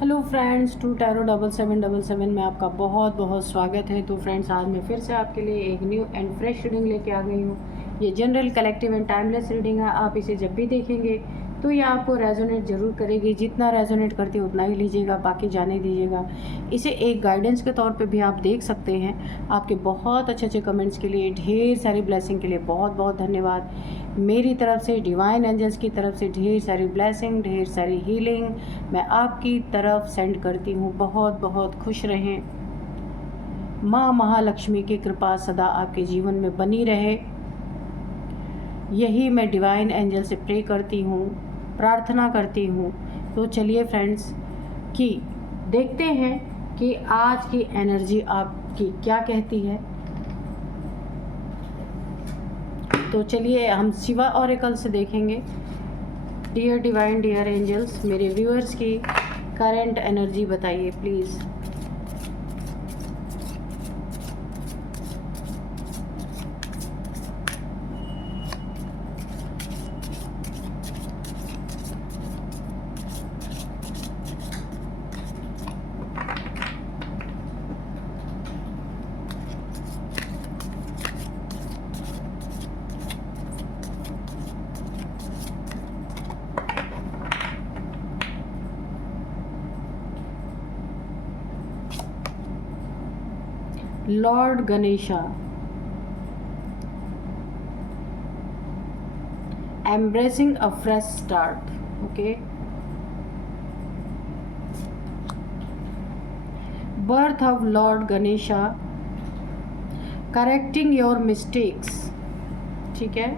Hello friends, to tarot 7777 में आपका बहुत बहुत स्वागत है। तो फ्रेंड्स, आज मैं फिर से आपके लिए एक न्यू एंड फ्रेश रीडिंग लेके आ गई हूँ। ये general, collective and timeless reading है। आप इसे जब भी देखेंगे तो ये आपको रेजोनेट ज़रूर करेगी। जितना रेजोनेट करती है उतना ही लीजिएगा, बाकी जाने दीजिएगा। इसे एक गाइडेंस के तौर पे भी आप देख सकते हैं। आपके बहुत अच्छे अच्छे कमेंट्स के लिए, ढेर सारी ब्लेसिंग के लिए बहुत बहुत धन्यवाद। मेरी तरफ से, डिवाइन एंजल्स की तरफ से ढेर सारी ब्लेसिंग, ढेर सारी हीलिंग मैं आपकी तरफ सेंड करती हूँ। बहुत बहुत खुश रहें। माँ महालक्ष्मी की कृपा सदा आपके जीवन में बनी रहे, यही मैं डिवाइन एंजल से प्रे करती हूँ, प्रार्थना करती हूँ। तो चलिए फ्रेंड्स, कि देखते हैं कि आज की एनर्जी आपकी क्या कहती है। तो चलिए हम शिवा ऑरेकल से देखेंगे। डियर डिवाइन, डियर एंजल्स, मेरे व्यूअर्स की करंट एनर्जी बताइए please. Lord Ganesha, embracing a fresh start. Okay, birth of Lord Ganesha, correcting your mistakes. ठीक है,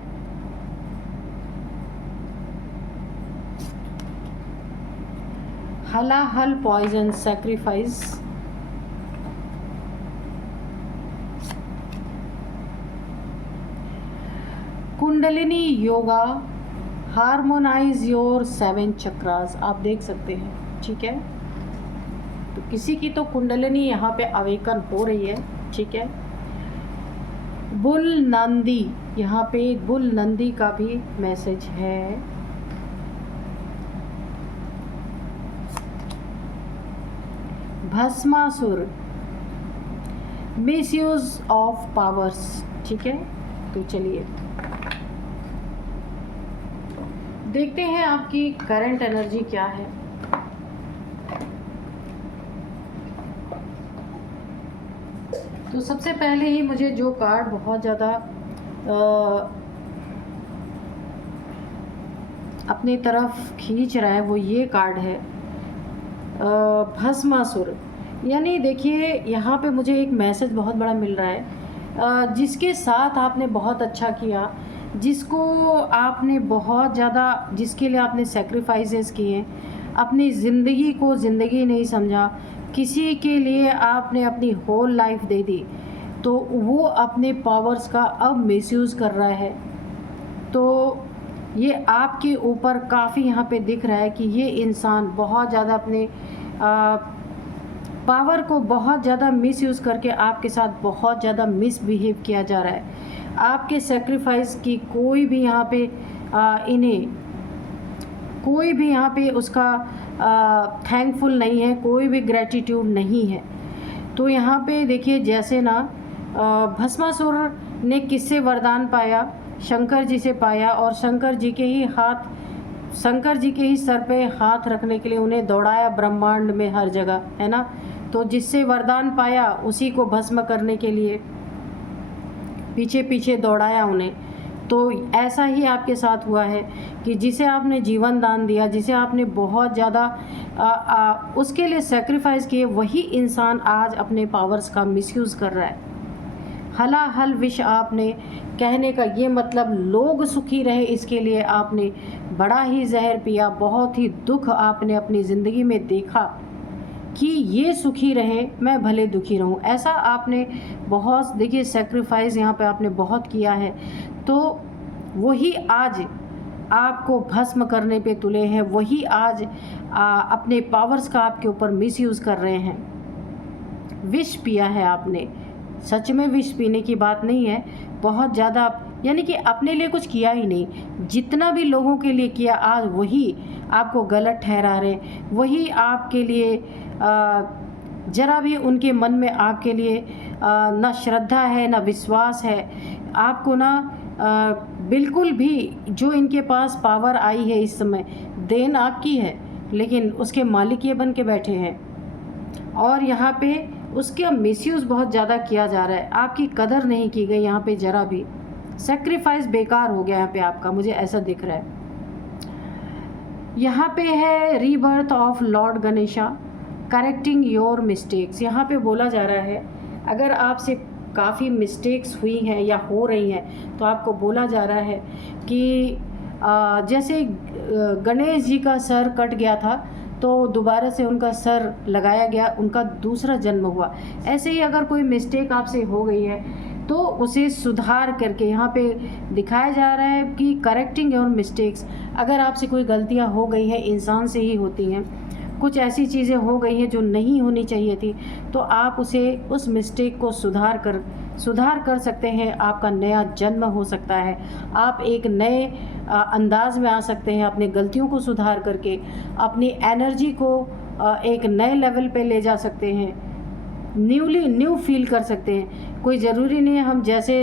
Halahal poison sacrifice, Kundalini yoga, harmonise your 7 chakras. आप देख सकते हैं, ठीक है। तो किसी की तो कुंडलिनी यहाँ पे अवेकन हो रही है, ठीक है। बुल नंदी, यहाँ पे बुल नंदी का भी मैसेज है। भस्मासुर, मिसयूज ऑफ पावर्स, ठीक है। तो चलिए देखते हैं आपकी करंट एनर्जी क्या है। तो सबसे पहले ही मुझे जो कार्ड बहुत ज़्यादा अपनी तरफ खींच रहा है वो ये कार्ड है, भस्मासुर। यानी देखिए, यहाँ पे मुझे एक मैसेज बहुत बड़ा मिल रहा है। जिसके साथ आपने बहुत अच्छा किया, जिसको आपने बहुत ज़्यादा, जिसके लिए आपने सेक्रीफाइसेस किए, अपनी ज़िंदगी को ज़िंदगी नहीं समझा, किसी के लिए आपने अपनी होल लाइफ दे दी, तो वो अपने पावर्स का अब मिसयूज़ कर रहा है। तो ये आपके ऊपर काफ़ी यहाँ पे दिख रहा है कि ये इंसान बहुत ज़्यादा अपने पावर को बहुत ज़्यादा मिसयूज़ करके आपके साथ बहुत ज़्यादा मिसबिहेव किया जा रहा है। आपके सेक्रीफाइस की कोई भी यहाँ पे कोई भी यहाँ पे उसका थैंकफुल नहीं है, कोई भी ग्रेटिट्यूड नहीं है। तो यहाँ पे देखिए, जैसे ना भस्मासुर ने किससे वरदान पाया? शंकर जी से पाया, और शंकर जी के ही सर पे हाथ रखने के लिए उन्हें दौड़ाया ब्रह्मांड में हर जगह, है ना। तो जिससे वरदान पाया उसी को भस्म करने के लिए पीछे पीछे दौड़ाया उन्हें। तो ऐसा ही आपके साथ हुआ है कि जिसे आपने जीवन दान दिया, जिसे आपने बहुत ज़्यादा उसके लिए सेक्रीफाइस किए, वही इंसान आज अपने पावर्स का मिसयूज़ कर रहा है। हलाहल विष आपने कहने का ये मतलब लोग सुखी रहे, इसके लिए आपने बड़ा ही जहर पिया, बहुत ही दुख आपने अपनी ज़िंदगी में देखा कि ये सुखी रहे, मैं भले दुखी रहूं। ऐसा आपने बहुत, देखिए, सेक्रीफाइस यहाँ पे आपने बहुत किया है। तो वही आज आपको भस्म करने पे तुले हैं, वही आज अपने पावर्स का आपके ऊपर मिसयूज़ कर रहे हैं। विष पिया है आपने, सच में विष पीने की बात नहीं है, बहुत ज़्यादा यानी कि अपने लिए कुछ किया ही नहीं। जितना भी लोगों के लिए किया आज वही आपको गलत ठहरा रहे, वही आपके लिए ज़रा भी उनके मन में आपके लिए ना श्रद्धा है ना विश्वास है। आपको ना बिल्कुल भी जो इनके पास पावर आई है इस समय, देन आपकी है, लेकिन उसके मालिक ये बन के बैठे हैं और यहाँ पे उसका मिसयूज़ बहुत ज़्यादा किया जा रहा है। आपकी कदर नहीं की गई यहाँ पे ज़रा भी। सेक्रीफाइस बेकार हो गया यहाँ पे आपका, मुझे ऐसा दिख रहा है। यहाँ पे है rebirth of Lord Ganesha, correcting your mistakes. यहाँ पे बोला जा रहा है अगर आपसे काफ़ी मिस्टेक्स हुई हैं या हो रही हैं तो आपको बोला जा रहा है कि जैसे गणेश जी का सर कट गया था तो दोबारा से उनका सर लगाया गया, उनका दूसरा जन्म हुआ। ऐसे ही अगर कोई मिस्टेक आपसे हो गई है तो उसे सुधार करके, यहाँ पे दिखाया जा रहा है कि करेक्टिंग योर मिस्टेक्स। अगर आपसे कोई गलतियाँ हो गई हैं, इंसान से ही होती हैं, कुछ ऐसी चीज़ें हो गई हैं जो नहीं होनी चाहिए थी, तो आप उस मिस्टेक को सुधार कर सकते हैं। आपका नया जन्म हो सकता है, आप एक नए अंदाज में आ सकते हैं, अपनी गलतियों को सुधार करके अपनी एनर्जी को एक नए लेवल पे ले जा सकते हैं, न्यू फील कर सकते हैं। कोई ज़रूरी नहीं है हम जैसे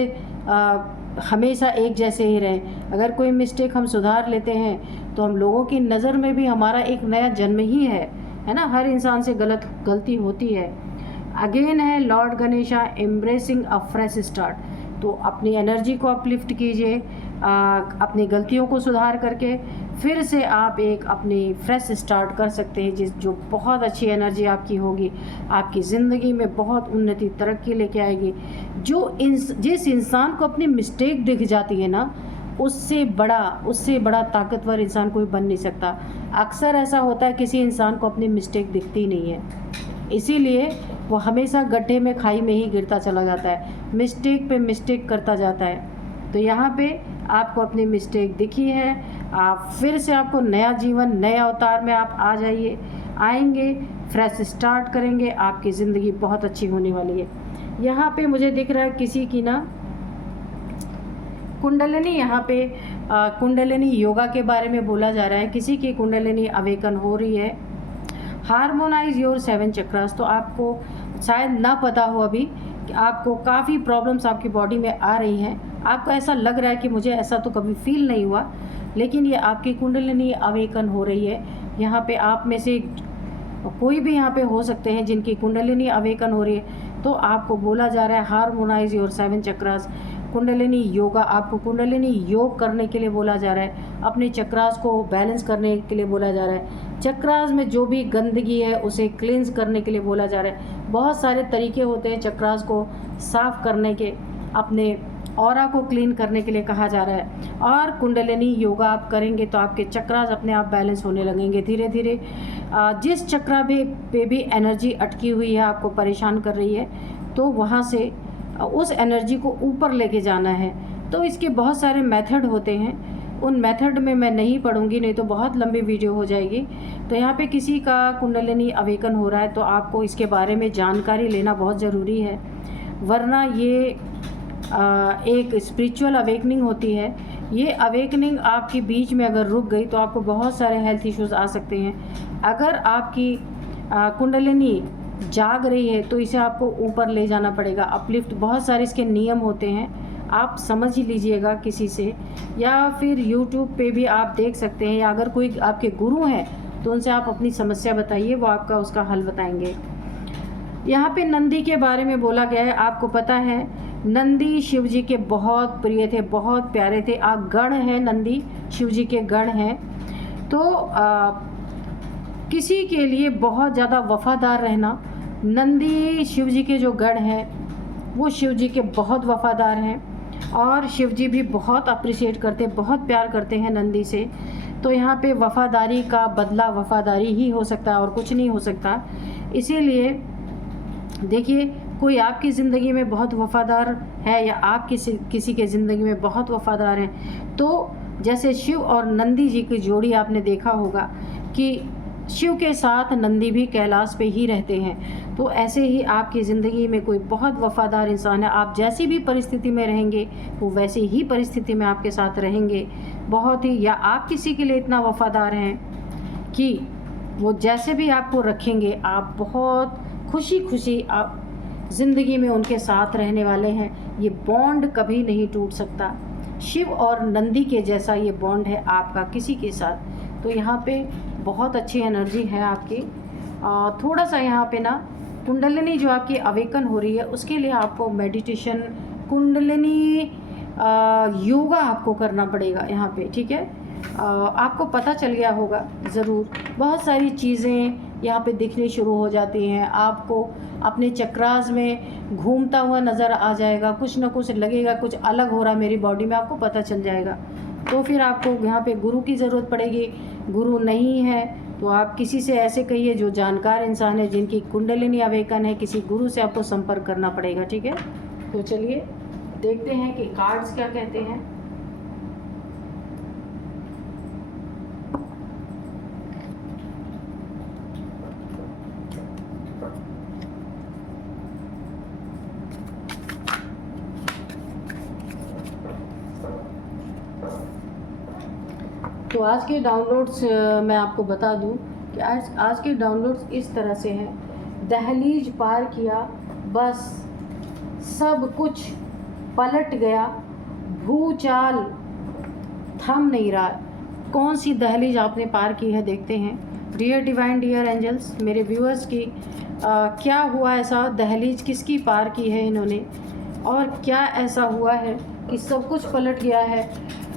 हमेशा एक जैसे ही रहें। अगर कोई मिस्टेक हम सुधार लेते हैं तो हम लोगों की नज़र में भी हमारा एक नया जन्म ही है ना। हर इंसान से गलती होती है। अगेन है Lord Ganesha, embracing a fresh start. तो अपनी एनर्जी को अपलिफ्ट कीजिए, अपनी गलतियों को सुधार करके फिर से आप एक अपनी फ्रेश स्टार्ट कर सकते हैं, जो बहुत अच्छी एनर्जी आपकी होगी, आपकी ज़िंदगी में बहुत उन्नति तरक्की लेके आएगी। जिस इंसान को अपनी मिस्टेक दिख जाती है ना, उससे बड़ा ताकतवर इंसान कोई बन नहीं सकता। अक्सर ऐसा होता है किसी इंसान को अपनी मिस्टेक दिखती नहीं है, इसीलिए वो हमेशा गड्ढे में, खाई में ही गिरता चला जाता है, मिस्टेक पे मिस्टेक करता जाता है। तो यहाँ पे आपको अपनी मिस्टेक दिखी है, आप फिर से आपको नया जीवन, नए अवतार में आप आएंगे, फ्रेश स्टार्ट करेंगे, आपकी ज़िंदगी बहुत अच्छी होने वाली है। यहाँ पे मुझे दिख रहा है किसी की ना कुंडलिनी, यहाँ पे कुंडलिनी योगा के बारे में बोला जा रहा है। किसी की कुंडलिनी अवेकन हो रही है। Harmonise your 7 chakras. तो आपको शायद ना पता हो अभी कि आपको काफ़ी प्रॉब्लम्स आपकी बॉडी में आ रही हैं। आपको ऐसा लग रहा है कि मुझे ऐसा तो कभी फील नहीं हुआ, लेकिन ये आपकी कुंडलिनी अवेकन हो रही है। यहाँ पे आप में से कोई भी यहाँ पे हो सकते हैं जिनकी कुंडलिनी अवेकन हो रही है। तो आपको बोला जा रहा है हार्मोनाइज योर 7 चक्रास। कुंडलिनी योगा, आपको कुंडलिनी योग करने के लिए बोला जा रहा है, अपने चक्रास को बैलेंस करने के लिए बोला जा रहा है, चक्रास में जो भी गंदगी है उसे क्लींस करने के लिए बोला जा रहा है। बहुत सारे तरीके होते हैं चक्रास को साफ़ करने के, अपने ऑरा को क्लीन करने के लिए कहा जा रहा है। और कुंडलिनी योगा आप करेंगे तो आपके चक्रास अपने आप बैलेंस होने लगेंगे धीरे धीरे। जिस चक्रा पे भी एनर्जी अटकी हुई है, आपको परेशान कर रही है, तो वहाँ से उस एनर्जी को ऊपर लेके जाना है। तो इसके बहुत सारे मेथड होते हैं, उन मेथड में मैं नहीं पढ़ूंगी, नहीं तो बहुत लंबी वीडियो हो जाएगी। तो यहाँ पे किसी का कुंडलिनी अवेकन हो रहा है तो आपको इसके बारे में जानकारी लेना बहुत ज़रूरी है, वरना ये एक स्पिरिचुअल अवेकनिंग होती है। ये अवेकनिंग आपके बीच में अगर रुक गई तो आपको बहुत सारे हेल्थ इश्यूज़ आ सकते हैं। अगर आपकी कुंडलिनी जाग रही है तो इसे आपको ऊपर ले जाना पड़ेगा, अपलिफ्ट। बहुत सारे इसके नियम होते हैं, आप समझ ही लीजिएगा किसी से, या फिर YouTube पे भी आप देख सकते हैं, या अगर कोई आपके गुरु हैं तो उनसे आप अपनी समस्या बताइए, वो आपका उसका हल बताएंगे। यहाँ पे नंदी के बारे में बोला गया है। आपको पता है नंदी शिव जी के बहुत प्रिय थे, बहुत प्यारे थे। गण है, नंदी शिव जी के गण हैं। तो किसी के लिए बहुत ज़्यादा वफ़ादार रहना, नंदी शिव जी के जो गण हैं वो शिव जी के बहुत वफ़ादार हैं, और शिव जी भी बहुत अप्रिशिएट करते, बहुत प्यार करते हैं नंदी से। तो यहाँ पे वफ़ादारी का बदला वफ़ादारी ही हो सकता है और कुछ नहीं हो सकता। इसीलिए देखिए, कोई आपकी ज़िंदगी में बहुत वफ़ादार है या आप किसी के ज़िंदगी में बहुत वफ़ादार हैं, तो जैसे शिव और नंदी जी की जोड़ी आपने देखा होगा कि शिव के साथ नंदी भी कैलाश पे ही रहते हैं। तो ऐसे ही आपकी ज़िंदगी में कोई बहुत वफ़ादार इंसान है। आप जैसी भी परिस्थिति में रहेंगे वो वैसी ही परिस्थिति में आपके साथ रहेंगे। बहुत ही, या आप किसी के लिए इतना वफ़ादार हैं कि वो जैसे भी आपको रखेंगे आप बहुत खुशी खुशी आप ज़िंदगी में उनके साथ रहने वाले हैं। ये बॉन्ड कभी नहीं टूट सकता। शिव और नंदी के जैसा ये बॉन्ड है आपका किसी के साथ। तो यहाँ पे बहुत अच्छी एनर्जी है आपकी। थोड़ा सा यहाँ पे ना कुंडलिनी जो आपकी अवेकन हो रही है उसके लिए आपको मेडिटेशन, कुंडलिनी योगा आपको करना पड़ेगा यहाँ पे, ठीक है। आपको पता चल गया होगा ज़रूर, बहुत सारी चीज़ें यहाँ पे दिखनी शुरू हो जाती हैं। आपको अपने चक्रास में घूमता हुआ नज़र आ जाएगा, कुछ ना कुछ लगेगा, कुछ अलग हो रहा मेरी बॉडी में, आपको पता चल जाएगा। तो फिर आपको यहाँ पे गुरु की ज़रूरत पड़ेगी। गुरु नहीं है तो आप किसी से ऐसे कहिए जो जानकार इंसान है, जिनकी कुंडलिनी अवेकन है, किसी गुरु से आपको संपर्क करना पड़ेगा, ठीक है। तो चलिए देखते हैं कि कार्ड्स क्या कहते हैं। तो आज के डाउनलोड्स मैं आपको बता दूं कि आज के डाउनलोड्स इस तरह से हैं। दहलीज पार किया, बस सब कुछ पलट गया, भूचाल थम नहीं रहा। कौन सी दहलीज आपने पार की है देखते हैं। डियर डिवाइन, डियर एंजल्स, मेरे व्यूअर्स की क्या हुआ, ऐसा दहलीज किसकी पार की है इन्होंने, और क्या ऐसा हुआ है कि सब कुछ पलट गया है।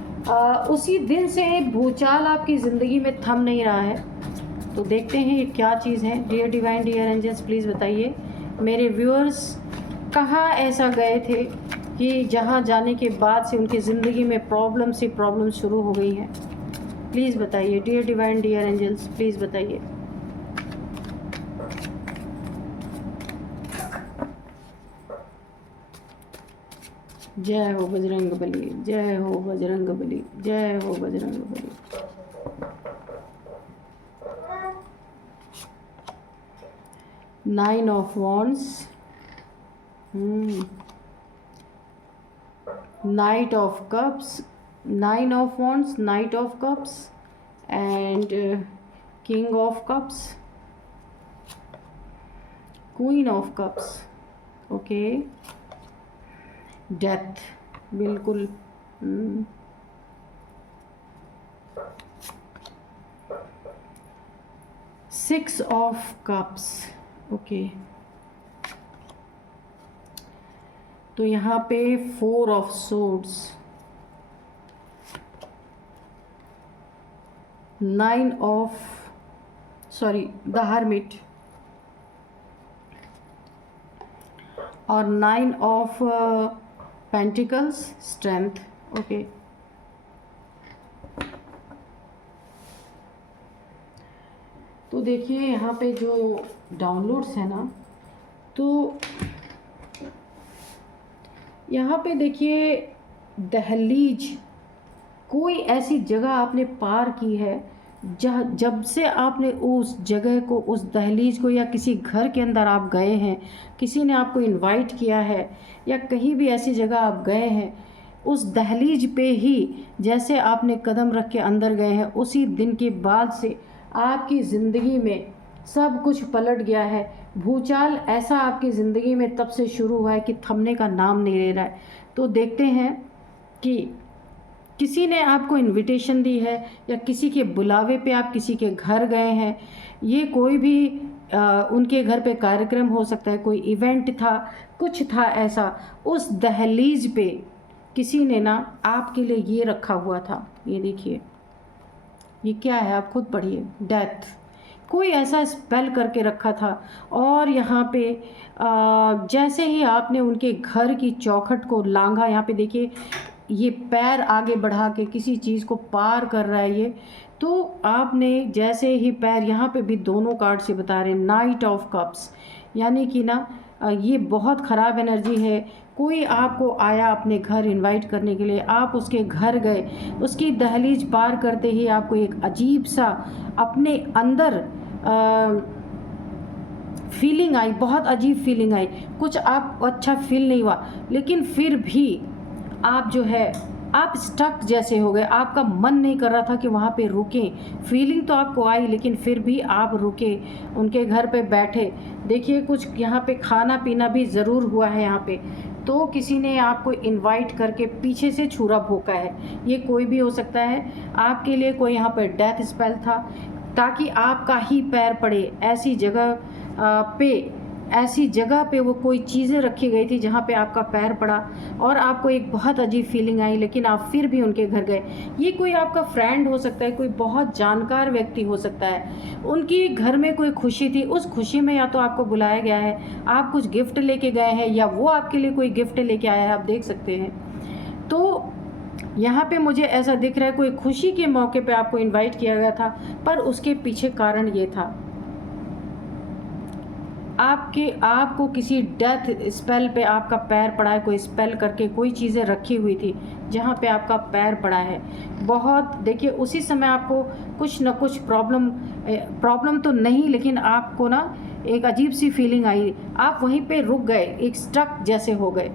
उसी दिन से भूचाल आपकी ज़िंदगी में थम नहीं रहा है। तो देखते हैं ये क्या चीज़ है। Dear divine, dear angels, please बताइए मेरे व्यूअर्स कहाँ ऐसा गए थे कि जहाँ जाने के बाद से उनकी ज़िंदगी में प्रॉब्लम शुरू हो गई हैं। प्लीज़ बताइए dear divine, dear angels, please बताइए। जय हो बजरंग बली, जय हो बजरंग बली, जय हो Bajrang Bali. Nine of wands, knight of cups, nine of wands, knight of cups and king of cups, queen of cups, okay, death, बिल्कुल। Six of cups, okay. तो यहाँ पे four of swords, nine of the hermit और nine of pentacles, strength, okay. तो देखिए यहाँ पे जो डाउनलोड्स है ना, तो यहाँ पे देखिए दहलीज, कोई ऐसी जगह आपने पार की है जब से आपने उस जगह को, उस दहलीज को, या किसी घर के अंदर आप गए हैं, किसी ने आपको इनवाइट किया है, या कहीं भी ऐसी जगह आप गए हैं, उस दहलीज पे ही जैसे आपने कदम रख के अंदर गए हैं, उसी दिन के बाद से आपकी ज़िंदगी में सब कुछ पलट गया है। भूचाल ऐसा आपकी ज़िंदगी में तब से शुरू हुआ है कि थमने का नाम नहीं ले रहा है। तो देखते हैं कि किसी ने आपको इनविटेशन दी है, या किसी के बुलावे पे आप किसी के घर गए हैं। ये कोई भी उनके घर पे कार्यक्रम हो सकता है, कोई इवेंट था, कुछ था ऐसा। उस दहलीज पे किसी ने ना आपके लिए ये रखा हुआ था। ये देखिए ये क्या है, आप खुद पढ़िए। डेथ, कोई ऐसा स्पेल करके रखा था। और यहाँ पे जैसे ही आपने उनके घर की चौखट को लांघा, यहाँ पे देखिए ये पैर आगे बढ़ा के किसी चीज़ को पार कर रहा है ये। तो आपने जैसे ही पैर, यहाँ पे भी दोनों कार्ड से बता रहे हैं, नाइट ऑफ कप्स, यानी कि ना ये बहुत ख़राब एनर्जी है। कोई आपको आया अपने घर इनवाइट करने के लिए, आप उसके घर गए, उसकी दहलीज पार करते ही आपको एक अजीब सा अपने अंदर फीलिंग आई, बहुत अजीब फीलिंग आई, कुछ आप अच्छा फील नहीं हुआ, लेकिन फिर भी आप जो है आप स्टक जैसे हो गए, आपका मन नहीं कर रहा था कि वहाँ पे रुकें। फीलिंग तो आपको आई, लेकिन फिर भी आप रुके, उनके घर पे बैठे। देखिए कुछ यहाँ पे खाना पीना भी ज़रूर हुआ है यहाँ पे, तो किसी ने आपको इनवाइट करके पीछे से छुरा भोंका है, ये कोई भी हो सकता है। आपके लिए कोई यहाँ पे डेथ स्पेल था, ताकि आपका ही पैर पड़े ऐसी जगह ऐसी जगह पे वो कोई चीज़ें रखी गई थी जहाँ पे आपका पैर पड़ा और आपको एक बहुत अजीब फीलिंग आई, लेकिन आप फिर भी उनके घर गए। ये कोई आपका फ्रेंड हो सकता है, कोई बहुत जानकार व्यक्ति हो सकता है, उनकी घर में कोई खुशी थी, उस खुशी में या तो आपको बुलाया गया है, आप कुछ गिफ्ट लेके गए हैं, या वो आपके लिए कोई गिफ्ट लेके आया है, आप देख सकते हैं। तो यहाँ पे मुझे ऐसा दिख रहा है कोई खुशी के मौके पे आपको इनवाइट किया गया था, पर उसके पीछे कारण ये था, आपको किसी डेथ स्पेल पे आपका पैर पड़ा है, कोई स्पेल करके कोई चीज़ें रखी हुई थी जहाँ पे आपका पैर पड़ा है। बहुत देखिए उसी समय आपको कुछ न कुछ प्रॉब्लम तो नहीं, लेकिन आपको ना एक अजीब सी फीलिंग आई, आप वहीं पे रुक गए, एक स्टक जैसे हो गए।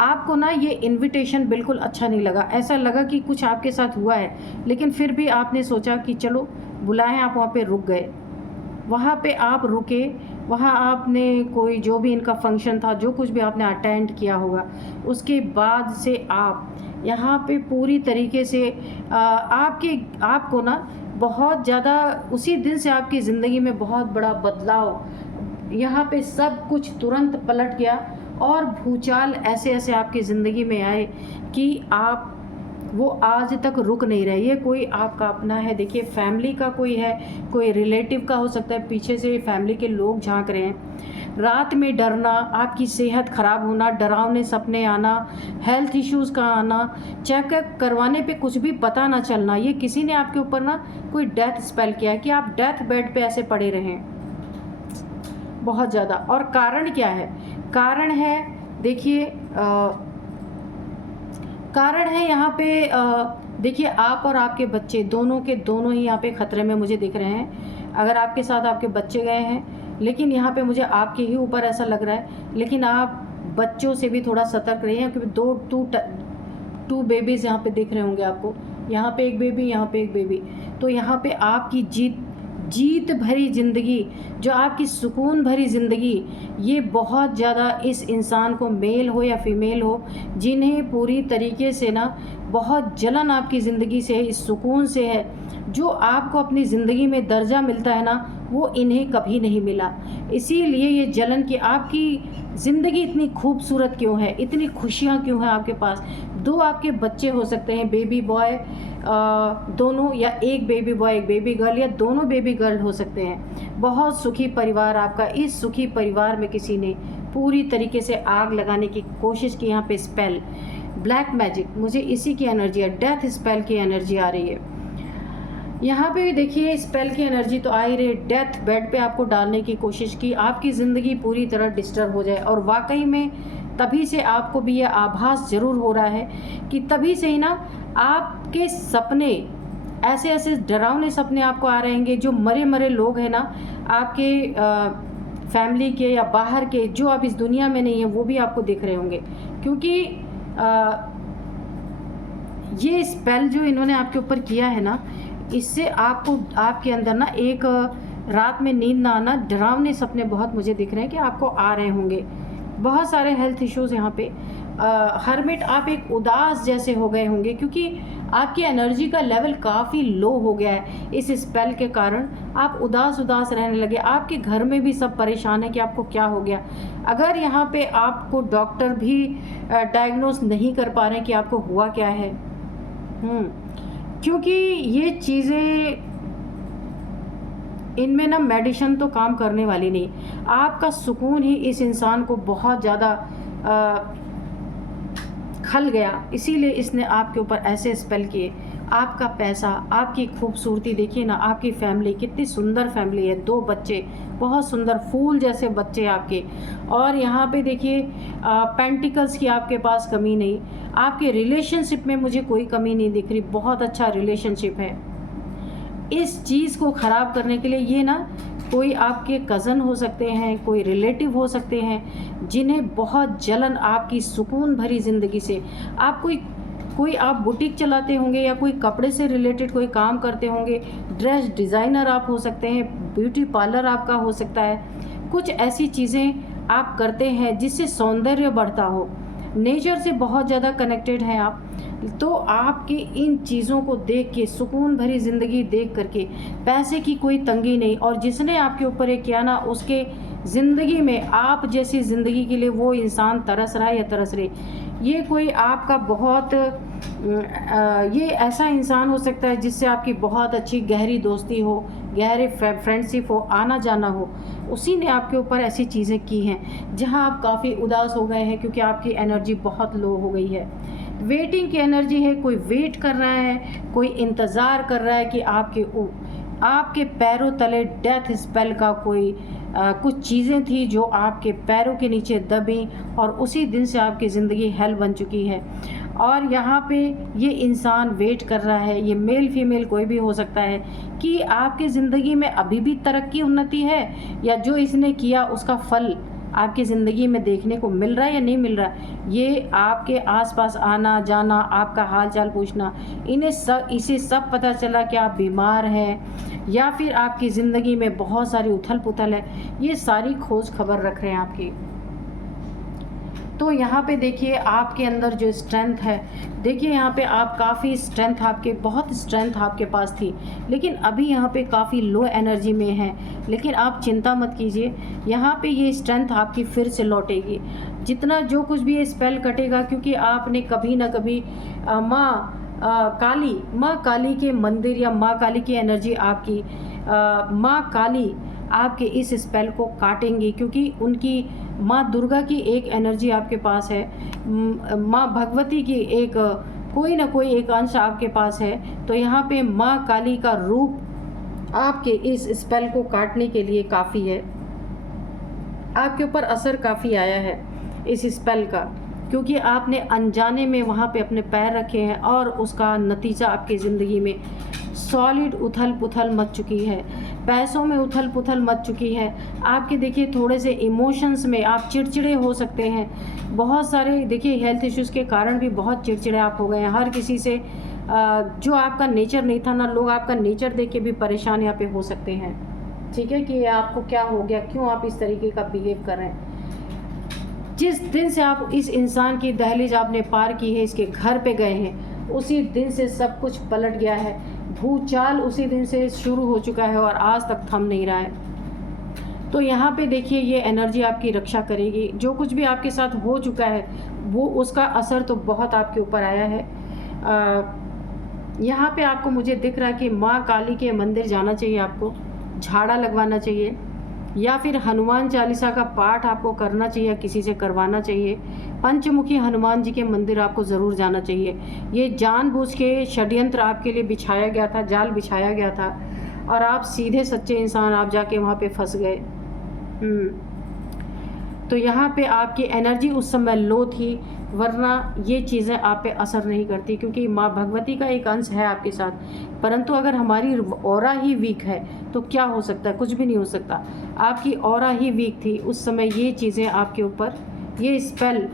आपको ना ये इनविटेशन बिल्कुल अच्छा नहीं लगा, ऐसा लगा कि कुछ आपके साथ हुआ है, लेकिन फिर भी आपने सोचा कि चलो बुलाएं, आप वहाँ पे रुक गए। वहाँ पे आप रुके, वहाँ आपने कोई जो भी इनका फंक्शन था, जो कुछ भी आपने अटेंड किया होगा, उसके बाद से आप यहाँ पे पूरी तरीके से आपको ना बहुत ज़्यादा उसी दिन से आपकी ज़िंदगी में बहुत बड़ा बदलाव, यहाँ पे सब कुछ तुरंत पलट गया और भूचाल ऐसे ऐसे आपकी ज़िंदगी में आए कि आप वो आज तक रुक नहीं रहे। ये कोई आपका अपना है, देखिए फैमिली का कोई है, कोई रिलेटिव का हो सकता है, पीछे से फैमिली के लोग झांक रहे हैं। रात में डरना, आपकी सेहत ख़राब होना, डरावने सपने आना, हेल्थ इश्यूज़ का आना, चेकअप करवाने पे कुछ भी पता ना चलना, ये किसी ने आपके ऊपर ना कोई डेथ स्पेल किया है कि आप डेथ बेड पे ऐसे पड़े रहें बहुत ज़्यादा। और कारण क्या है? कारण है देखिए कारण है यहाँ पे देखिए आप और आपके बच्चे दोनों के दोनों ही यहाँ पे ख़तरे में मुझे दिख रहे हैं। अगर आपके साथ आपके बच्चे गए हैं, लेकिन यहाँ पे मुझे आपके ही ऊपर ऐसा लग रहा है, लेकिन आप बच्चों से भी थोड़ा सतर्क रहिए, क्योंकि टू बेबीज़ यहाँ पे दिख रहे होंगे आपको, यहाँ पे एक बेबी, यहाँ पे एक बेबी। तो यहाँ पे आपकी जीत भरी ज़िंदगी, जो आपकी सुकून भरी ज़िंदगी, ये बहुत ज़्यादा इस इंसान को, मेल हो या फीमेल हो, जिन्हें पूरी तरीके से ना बहुत जलन आपकी ज़िंदगी से है, इस सुकून से है, जो आपको अपनी ज़िंदगी में दर्जा मिलता है ना, वो इन्हें कभी नहीं मिला। इसीलिए ये जलन कि आपकी ज़िंदगी इतनी खूबसूरत क्यों है, इतनी खुशियाँ क्यों हैं आपके पास। दो आपके बच्चे हो सकते हैं, बेबी बॉय दोनों, या एक बेबी बॉय एक बेबी गर्ल, या दोनों बेबी गर्ल हो सकते हैं। बहुत सुखी परिवार आपका, इस सुखी परिवार में किसी ने पूरी तरीके से आग लगाने की कोशिश की। यहाँ पे स्पेल, ब्लैक मैजिक, मुझे इसी की एनर्जी है, डेथ स्पेल की एनर्जी आ रही है। यहाँ पे भी देखिए स्पेल की एनर्जी तो आ ही रही, डेथ बेड पे आपको डालने की कोशिश की, आपकी ज़िंदगी पूरी तरह डिस्टर्ब हो जाए। और वाकई में तभी से आपको भी यह आभास ज़रूर हो रहा है कि तभी से ही ना आपके सपने, ऐसे ऐसे डरावने सपने आपको आ रहेंगे, जो मरे मरे लोग हैं ना आपके फैमिली के या बाहर के, जो अब इस दुनिया में नहीं है, वो भी आपको दिख रहे होंगे। क्योंकि ये स्पेल जो इन्होंने आपके ऊपर किया है ना, इससे आपको, आपके अंदर ना एक रात में नींद ना आना, डरावने सपने बहुत मुझे दिख रहे हैं कि आपको आ रहे होंगे। बहुत सारे हेल्थ इश्यूज़ यहाँ पे। हरमिट, आप एक उदास जैसे हो गए होंगे, क्योंकि आपकी एनर्जी का लेवल काफ़ी लो हो गया है इस स्पेल के कारण। आप उदास रहने लगे, आपके घर में भी सब परेशान है कि आपको क्या हो गया। अगर यहाँ पे आपको डॉक्टर भी डायग्नोस नहीं कर पा रहे हैं कि आपको हुआ क्या है, क्योंकि ये चीज़ें, इनमें ना मेडिसिन तो काम करने वाली नहीं। आपका सुकून ही इस इंसान को बहुत ज़्यादा खल गया, इसीलिए इसने आपके ऊपर ऐसे स्पेल किए। आपका पैसा, आपकी खूबसूरती देखिए ना, आपकी फैमिली कितनी सुंदर फैमिली है, 2 बच्चे, बहुत सुंदर फूल जैसे बच्चे आपके। और यहाँ पे देखिए पेंटिकल्स की आपके पास कमी नहीं, आपके रिलेशनशिप में मुझे कोई कमी नहीं दिख रही, बहुत अच्छा रिलेशनशिप है। इस चीज़ को ख़राब करने के लिए ये ना कोई आपके कज़न हो सकते हैं, कोई रिलेटिव हो सकते हैं जिन्हें बहुत जलन आपकी सुकून भरी ज़िंदगी से। आप कोई आप बुटीक चलाते होंगे या कोई कपड़े से रिलेटेड कोई काम करते होंगे, ड्रेस डिज़ाइनर आप हो सकते हैं, ब्यूटी पार्लर आपका हो सकता है। कुछ ऐसी चीज़ें आप करते हैं जिससे सौंदर्य बढ़ता हो, नेचर से बहुत ज़्यादा कनेक्टेड हैं आप, तो आपके इन चीज़ों को देख के सुकून भरी ज़िंदगी देख करके, पैसे की कोई तंगी नहीं, और जिसने आपके ऊपर ये किया ना, उसके ज़िंदगी में आप जैसी ज़िंदगी के लिए वो इंसान तरस रहा है या तरस रही। ये कोई आपका बहुत ये ऐसा इंसान हो सकता है जिससे आपकी बहुत अच्छी गहरी दोस्ती हो, गहरे फ्रेंडशिप हो, आना जाना हो, उसी ने आपके ऊपर ऐसी चीज़ें की हैं जहां आप काफ़ी उदास हो गए हैं क्योंकि आपकी एनर्जी बहुत लो हो गई है। वेटिंग की एनर्जी है, कोई वेट कर रहा है, कोई इंतज़ार कर रहा है कि आपके पैरों तले डेथ स्पेल का कोई कुछ चीज़ें थी जो आपके पैरों के नीचे दबी, और उसी दिन से आपकी ज़िंदगी हेल बन चुकी है। और यहाँ पे ये इंसान वेट कर रहा है, ये मेल फीमेल कोई भी हो सकता है, कि आपकी ज़िंदगी में अभी भी तरक्की उन्नति है, या जो इसने किया उसका फल आपकी ज़िंदगी में देखने को मिल रहा है या नहीं मिल रहा है। ये आपके आसपास आना जाना, आपका हाल चाल पूछना, इसे सब पता चला कि आप बीमार हैं या फिर आपकी ज़िंदगी में बहुत सारी उथल पुथल है, ये सारी खोज खबर रख रहे हैं आपकी। तो यहाँ पे देखिए आपके अंदर जो स्ट्रेंथ है, देखिए यहाँ पे आप काफ़ी स्ट्रेंथ, आपके बहुत स्ट्रेंथ आपके पास थी, लेकिन अभी यहाँ पे काफ़ी लो एनर्जी में है। लेकिन आप चिंता मत कीजिए, यहाँ पे ये स्ट्रेंथ आपकी फिर से लौटेगी। जितना जो कुछ भी ये स्पेल कटेगा, क्योंकि आपने कभी ना कभी माँ काली के मंदिर या माँ काली की एनर्जी आपकी, माँ काली आपके इस स्पेल को काटेंगी, क्योंकि उनकी माँ दुर्गा की एक एनर्जी आपके पास है, माँ भगवती की एक कोई ना कोई एक अंश आपके पास है। तो यहाँ पे माँ काली का रूप आपके इस स्पेल को काटने के लिए काफ़ी है। आपके ऊपर असर काफ़ी आया है इस स्पेल का, क्योंकि आपने अनजाने में वहाँ पे अपने पैर रखे हैं, और उसका नतीजा आपकी ज़िंदगी में सॉलिड उथल पुथल मच चुकी है, पैसों में उथल पुथल मच चुकी है। आपके देखिए थोड़े से इमोशंस में आप चिड़चिड़े हो सकते हैं, बहुत सारे देखिए हेल्थ इश्यूज़ के कारण भी बहुत चिड़चिड़े आप हो गए हैं। हर किसी से जो आपका नेचर नहीं था ना, लोग आपका नेचर देख के भी परेशान यहाँ पे हो सकते हैं। ठीक है, कि आपको क्या हो गया, क्यों आप इस तरीके का बिहेव कर रहे हैं। जिस दिन से आप इस इंसान की दहलीज आपने पार की है, इसके घर पे गए हैं, उसी दिन से सब कुछ पलट गया है। भूचाल उसी दिन से शुरू हो चुका है और आज तक थम नहीं रहा है। तो यहाँ पे देखिए ये एनर्जी आपकी रक्षा करेगी। जो कुछ भी आपके साथ हो चुका है वो उसका असर तो बहुत आपके ऊपर आया है। यहाँ पे आपको मुझे दिख रहा है कि माँ काली के मंदिर जाना चाहिए, आपको झाड़ा लगवाना चाहिए, या फिर हनुमान चालीसा का पाठ आपको करना चाहिए, किसी से करवाना चाहिए। पंचमुखी हनुमान जी के मंदिर आपको ज़रूर जाना चाहिए। ये जानबूझ के षड्यंत्र आपके लिए बिछाया गया था, जाल बिछाया गया था, और आप सीधे सच्चे इंसान आप जाके वहाँ पे फंस गए। तो यहाँ पे आपकी एनर्जी उस समय लो थी, वरना ये चीज़ें आप पे असर नहीं करती, क्योंकि माँ भगवती का एक अंश है आपके साथ। परंतु अगर हमारी ऑरा ही वीक है तो क्या हो सकता है, कुछ भी नहीं हो सकता। आपकी ऑरा ही वीक थी उस समय, ये चीज़ें आपके ऊपर, ये स्पेल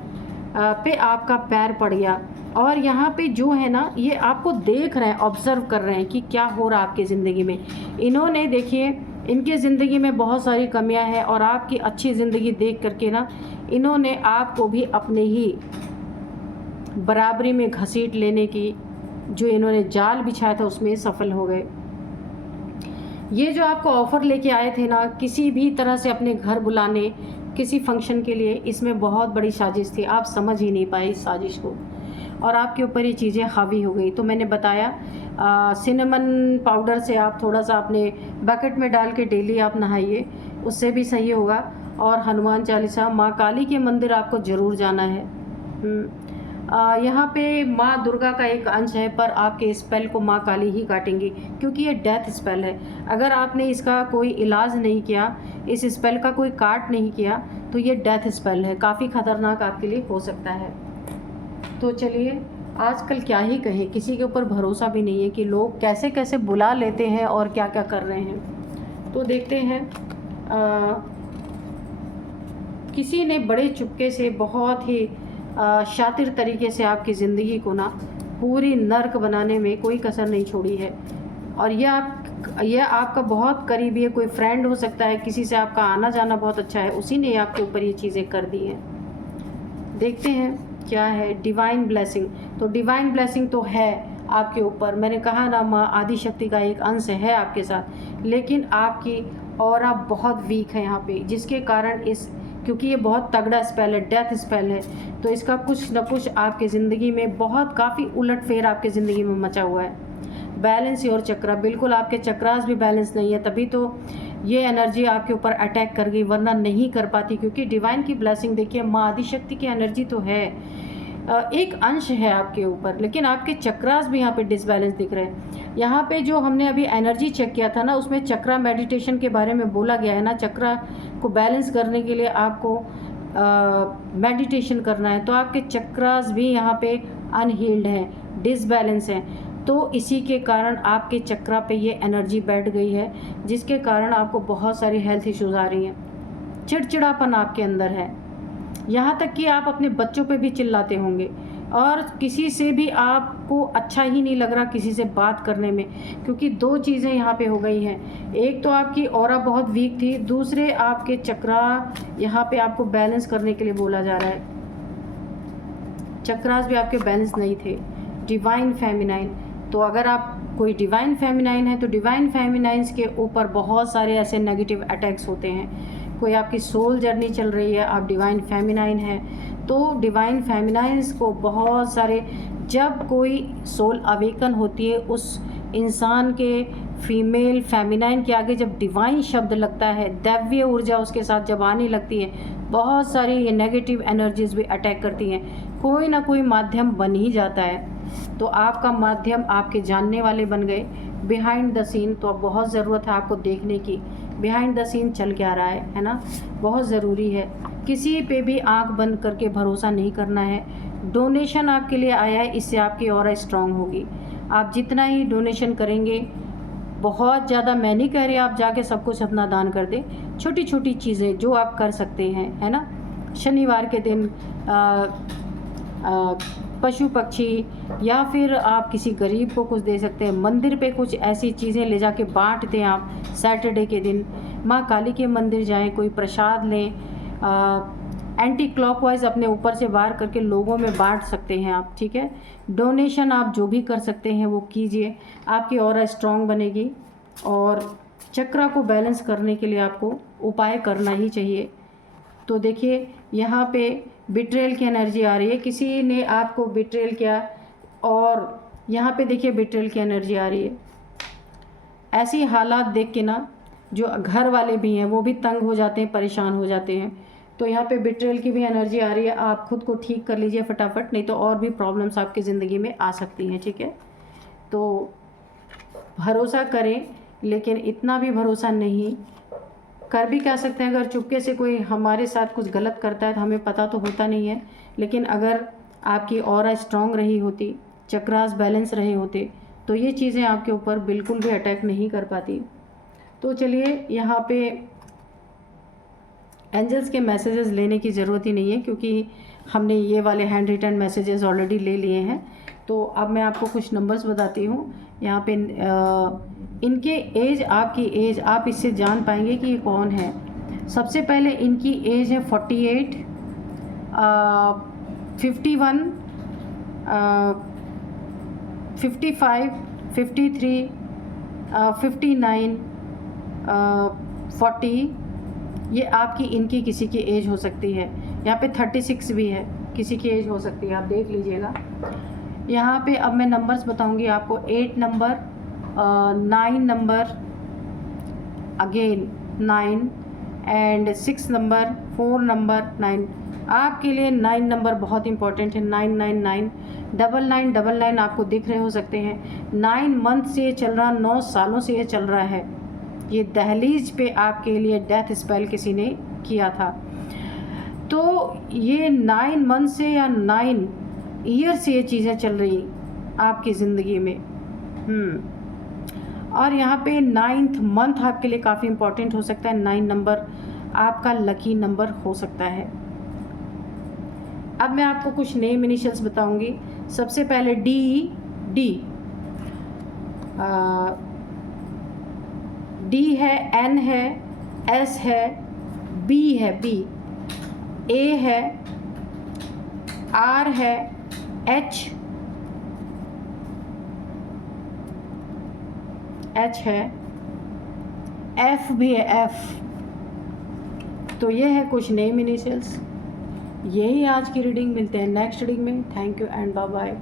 पे आपका पैर पड़ गया। और यहाँ पे जो है ना, ये आपको देख रहे हैं, ऑब्ज़र्व कर रहे हैं कि क्या हो रहा है आपकी ज़िंदगी में। इन्होंने देखिए, इनके ज़िंदगी में बहुत सारी कमियां हैं, और आपकी अच्छी ज़िंदगी देख करके ना, इन्होंने आपको भी अपने ही बराबरी में घसीट लेने की जो इन्होंने जाल बिछाया था उसमें सफल हो गए। ये जो आपको ऑफ़र लेके आए थे ना, किसी भी तरह से अपने घर बुलाने किसी फंक्शन के लिए, इसमें बहुत बड़ी साजिश थी। आप समझ ही नहीं पाए इस साजिश को, और आपके ऊपर ये चीज़ें हावी हो गई। तो मैंने बताया सिनेमन पाउडर से आप थोड़ा सा अपने बकेट में डाल के डेली आप नहाइए, उससे भी सही होगा। और हनुमान चालीसा, माँ काली के मंदिर आपको ज़रूर जाना है। यहाँ पे माँ दुर्गा का एक अंश है, पर आपके स्पेल को माँ काली ही काटेंगी, क्योंकि ये डेथ स्पेल है। अगर आपने इसका कोई इलाज नहीं किया, इस स्पेल का कोई काट नहीं किया, तो ये डेथ स्पेल है, काफ़ी ख़तरनाक आपके लिए हो सकता है। तो चलिए, आजकल क्या ही कहें, किसी के ऊपर भरोसा भी नहीं है कि लोग कैसे कैसे बुला लेते हैं और क्या क्या कर रहे हैं। तो देखते हैं किसी ने बड़े चुपके से बहुत ही शातिर तरीके से आपकी ज़िंदगी को ना पूरी नर्क बनाने में कोई कसर नहीं छोड़ी है। और यह आपका बहुत करीबी है, कोई फ्रेंड हो सकता है, किसी से आपका आना जाना बहुत अच्छा है, उसी ने आपके ऊपर ये चीज़ें कर दी हैं। देखते हैं क्या है डिवाइन ब्लेसिंग। तो डिवाइन ब्लेसिंग तो है आपके ऊपर, मैंने कहा ना माँ आदि शक्ति का एक अंश है आपके साथ, लेकिन आपकी ऑरा बहुत वीक है यहाँ पे, जिसके कारण क्योंकि ये बहुत तगड़ा स्पेल है, डेथ स्पेल है, तो इसका कुछ न कुछ आपकी ज़िंदगी में बहुत काफ़ी उलटफेर आपकी ज़िंदगी में मचा हुआ है। बैलेंस योर चक्रा, बिल्कुल आपके चक्रास भी बैलेंस नहीं है, तभी तो ये एनर्जी आपके ऊपर अटैक कर गई, वरना नहीं कर पाती। क्योंकि डिवाइन की ब्लेसिंग देखिए, माँ आदि शक्ति की एनर्जी तो है, एक अंश है आपके ऊपर, लेकिन आपके चक्रास भी यहाँ पे डिसबैलेंस दिख रहे हैं। यहाँ पे जो हमने अभी एनर्जी चेक किया था ना, उसमें चक्रा मेडिटेशन के बारे में बोला गया है ना, चक्रा को बैलेंस करने के लिए आपको मेडिटेशन करना है। तो आपके चक्रास भी यहाँ पे अनहील्ड हैं, डिसबैलेंस हैं, तो इसी के कारण आपके चक्रा पे ये एनर्जी बैठ गई है, जिसके कारण आपको बहुत सारी हेल्थ इश्यूज आ रही हैं। चिड़चिड़ापन आपके अंदर है, यहाँ तक कि आप अपने बच्चों पे भी चिल्लाते होंगे, और किसी से भी आपको अच्छा ही नहीं लग रहा किसी से बात करने में, क्योंकि दो चीज़ें यहाँ पे हो गई हैं। एक तो आपकी ऑरा बहुत वीक थी, दूसरे आपके चक्रा यहाँ पे आपको बैलेंस करने के लिए बोला जा रहा है, चक्रास भी आपके बैलेंस नहीं थे। डिवाइन फेमिनाइन, तो अगर आप कोई डिवाइन फेमिनाइन है तो डिवाइन फेमिनाइंस के ऊपर बहुत सारे ऐसे नेगेटिव अटैक्स होते हैं। कोई आपकी सोल जर्नी चल रही है, आप डिवाइन फेमिनाइन है, तो डिवाइन फेमिनाइंस को बहुत सारे, जब कोई सोल अवेकन होती है उस इंसान के फीमेल फेमिनाइन के आगे जब डिवाइन शब्द लगता है, दैवीय ऊर्जा उसके साथ जब आने लगती है, बहुत सारी ये नेगेटिव एनर्जीज भी अटैक करती हैं। कोई ना कोई माध्यम बन ही जाता है, तो आपका माध्यम आपके जानने वाले बन गए बिहाइंड द सीन। तो अब बहुत ज़रूरत है आपको देखने की बिहाइंड द सीन चल क्या रहा है ना, बहुत ज़रूरी है। किसी पे भी आंख बंद करके भरोसा नहीं करना है। डोनेशन आपके लिए आया है, इससे आपकी ऑरा स्ट्रांग होगी। आप जितना ही डोनेशन करेंगे, बहुत ज़्यादा मैं नहीं कह रही आप जाके सब कुछ अपना दान कर दें, छोटी छोटी चीज़ें जो आप कर सकते हैं, है ना। शनिवार के दिन पशु पक्षी, या फिर आप किसी गरीब को कुछ दे सकते हैं। मंदिर पे कुछ ऐसी चीज़ें ले जाके बांट दें आप। सैटरडे के दिन माँ काली के मंदिर जाएं, कोई प्रसाद लें, एंटी क्लॉकवाइज अपने ऊपर से वार करके लोगों में बांट सकते हैं आप, ठीक है। डोनेशन आप जो भी कर सकते हैं वो कीजिए, आपकी ऑरा स्ट्रांग बनेगी। और चक्रा को बैलेंस करने के लिए आपको उपाय करना ही चाहिए। तो देखिए यहाँ पे बिट्रेल की एनर्जी आ रही है, किसी ने आपको बिट्रेल किया, और यहाँ पे देखिए बिट्रेल की एनर्जी आ रही है। ऐसी हालात देख के ना जो घर वाले भी हैं वो भी तंग हो जाते हैं, परेशान हो जाते हैं। तो यहाँ पे बिट्रेल की भी एनर्जी आ रही है, आप खुद को ठीक कर लीजिए फटाफट, नहीं तो और भी प्रॉब्लम्स आपकी ज़िंदगी में आ सकती हैं, ठीक है। तो भरोसा करें, लेकिन इतना भी भरोसा नहीं कर भी क्या सकते हैं। अगर चुपके से कोई हमारे साथ कुछ गलत करता है तो हमें पता तो होता नहीं है, लेकिन अगर आपकी ऑरा स्ट्रांग रही होती, चक्रास बैलेंस रहे होते, तो ये चीज़ें आपके ऊपर बिल्कुल भी अटैक नहीं कर पाती। तो चलिए यहाँ पे एंजल्स के मैसेजेस लेने की ज़रूरत ही नहीं है, क्योंकि हमने ये वाले हैंड रिटन मैसेजेस ऑलरेडी ले लिए हैं। तो अब मैं आपको कुछ नंबर्स बताती हूँ यहाँ पे। इनके एज, आपकी एज, आप इससे जान पाएंगे कि ये कौन है। सबसे पहले इनकी एज है 48, 51, 55, 53, 59, 40। ये आपकी इनकी किसी की एज हो सकती है। यहाँ पे 36 भी है, किसी की एज हो सकती है, आप देख लीजिएगा। यहाँ पे अब मैं नंबर्स बताऊंगी आपको। 8 number, 9 number, again 9, and 6 number, 4 number, 9। आपके लिए 9 नंबर बहुत इंपॉर्टेंट है। 999, 9999 आपको दिख रहे हो सकते हैं। 9 मंथ से ये चल रहा, 9 सालों से ये चल रहा है। ये दहलीज पे आपके लिए डेथ स्पेल किसी ने किया था। तो ये 9 मंथ से या 9 ईयर से ये चीज़ें चल रही आपकी ज़िंदगी में। और यहाँ पे 9th मंथ आपके लिए काफ़ी इम्पोर्टेंट हो सकता है। 9 नंबर आपका लकी नंबर हो सकता है। अब मैं आपको कुछ नेम इनिशियल्स बताऊंगी। सबसे पहले डी है, एन है, एस है, बी है, ए है, आर है, एच है, एफ भी है, एफ। तो ये है कुछ नेम इनिशियल्स। यही आज की रीडिंग। मिलते हैं नेक्स्ट रीडिंग में। Thank you and bye bye.